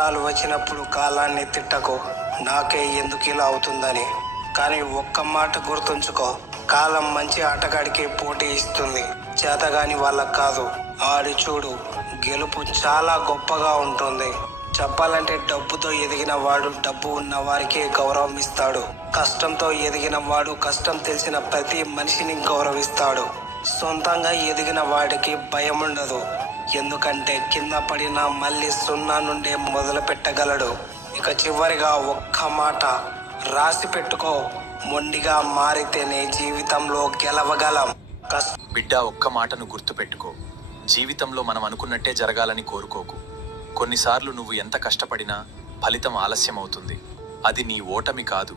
కాలు వచ్చినప్పుడు కాలాన్ని తిట్టకు, నాకే ఎందుకు ఇలా అవుతుందని. కానీ ఒక్క మాట గుర్తుంచుకో, కాలం మంచి ఆటగాడికి పోటీ ఇస్తుంది, చేతగాని వాళ్ళకు కాదు. ఆడి చూడు, గెలుపు చాలా గొప్పగా ఉంటుంది. చెప్పాలంటే డబ్బుతో ఎదిగిన వాడు డబ్బు ఉన్న వారికే గౌరవం ఇస్తాడు. కష్టంతో ఎదిగిన వాడు కష్టం తెలిసిన ప్రతి మనిషిని గౌరవిస్తాడు. సొంతంగా ఎదిగిన వాడికి భయం ఉండదు, ఎందుకంటే కింద పడినా మళ్ళీ సున్నా నుండే మొదలు పెట్టగలడు. ఇక చివరిగా ఒక్క మాట రాసి పెట్టుకో, మొండిగా మారితేనే జీవితంలో గెలవగలం. బిడ్డ, ఒక్క మాటను గుర్తుపెట్టుకో, జీవితంలో మనం అనుకున్నట్టే జరగాలని కోరుకోకు. కొన్నిసార్లు నువ్వు ఎంత కష్టపడినా ఫలితం ఆలస్యం అవుతుంది. అది నీ ఓటమి కాదు,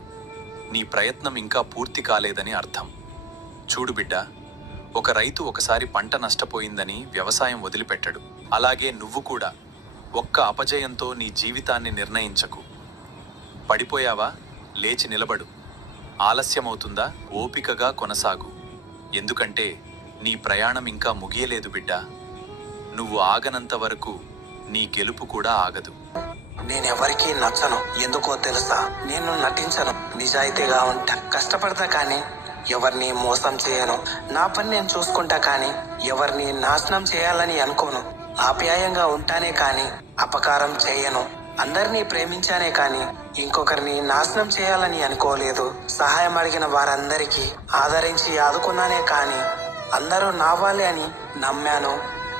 నీ ప్రయత్నం ఇంకా పూర్తి కాలేదని అర్థం. చూడు బిడ్డ, ఒక రైతు ఒకసారి పంట నష్టపోయిందని వ్యవసాయం వదిలిపెట్టడు. అలాగే నువ్వు కూడా ఒక్క అపజయంతో నీ జీవితాన్ని నిర్ణయించకు. పడిపోయావా? లేచి నిలబడు. ఆలస్యమవుతుందా? ఓపికగా కొనసాగు. ఎందుకంటే నీ ప్రయాణం ఇంకా ముగియలేదు బిడ్డ. నువ్వు ఆగనంత వరకు నీ గెలుపు కూడా ఆగదు. నేనెవరికీ నచ్చను, ఎందుకో తెలుసా? నేను నటించను, నిజాయితీగా ఉంటా, కష్టపడతా, కానీ ఎవరిని మోసం చేయను. నా పని నేను చూసుకుంటా, కానీ ఎవరిని నాశనం చేయాలని అనుకోను. ఆప్యాయంగా ఉంటానే కానీ అపకారం చేయను. అందరినీ ప్రేమించానే కానీ ఇంకొకరిని నాశనం చేయాలని అనుకోలేదు. సహాయం అడిగిన వారందరికీ ఆదరించి ఆదుకున్నానే కానీ అందరూ నా వాళ్ళే అని నమ్మాను.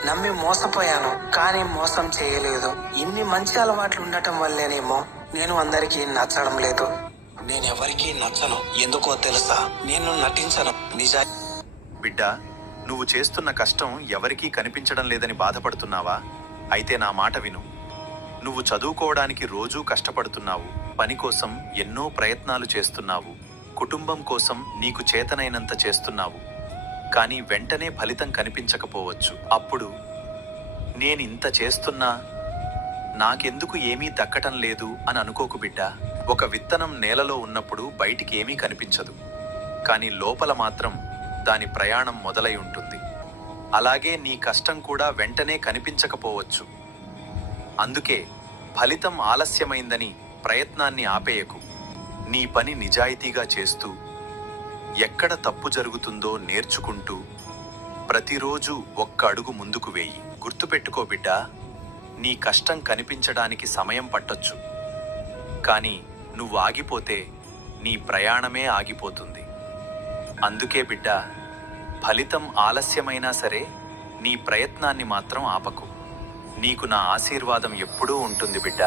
నమ్మి మోసపోయాను, కానీ మోసం చేయలేదు. ఇన్ని మంచి అలవాట్లు ఉండటం వల్లేనేమో నేను అందరికీ నచ్చడం లేదు. నేనెవరికీ నచ్చను, ఎందుకో తెలుసా? నేను నటించను, బిడ్డ, నువ్వు చేస్తున్న కష్టం ఎవరికీ కనిపించడం లేదని బాధపడుతున్నావా? అయితే నా మాట విను. నువ్వు చదువుకోవడానికి రోజూ కష్టపడుతున్నావు, పని కోసం ఎన్నో ప్రయత్నాలు చేస్తున్నావు, కుటుంబం కోసం నీకు చేతనైనంత చేస్తున్నావు. కానీ వెంటనే ఫలితం కనిపించకపోవచ్చు. అప్పుడు నేనింత చేస్తున్నా నాకెందుకు ఏమీ దక్కటం లేదు అని అనుకోకు బిడ్డ. ఒక విత్తనం నేలలో ఉన్నప్పుడు బయటికి ఏమీ కనిపించదు, కానీ లోపల మాత్రం దాని ప్రయాణం మొదలై ఉంటుంది. అలాగే నీ కష్టం కూడా వెంటనే కనిపించకపోవచ్చు. అందుకే ఫలితం ఆలస్యమైందని ప్రయత్నాన్ని ఆపేయకు. నీ పని నిజాయితీగా చేస్తూ, ఎక్కడ తప్పు జరుగుతుందో నేర్చుకుంటూ ప్రతిరోజు ఒక్క అడుగు ముందుకు వేయి. గుర్తుపెట్టుకో బిడ్డ, నీ కష్టం కనిపించడానికి సమయం పట్టొచ్చు, కానీ నువ్వు ఆగిపోతే నీ ప్రయాణమే ఆగిపోతుంది. అందుకే బిడ్డ, ఫలితం ఆలస్యమైనా సరే నీ ప్రయత్నాన్ని మాత్రం ఆపకు. నీకు నా ఆశీర్వాదం ఎప్పుడూ ఉంటుంది బిడ్డ.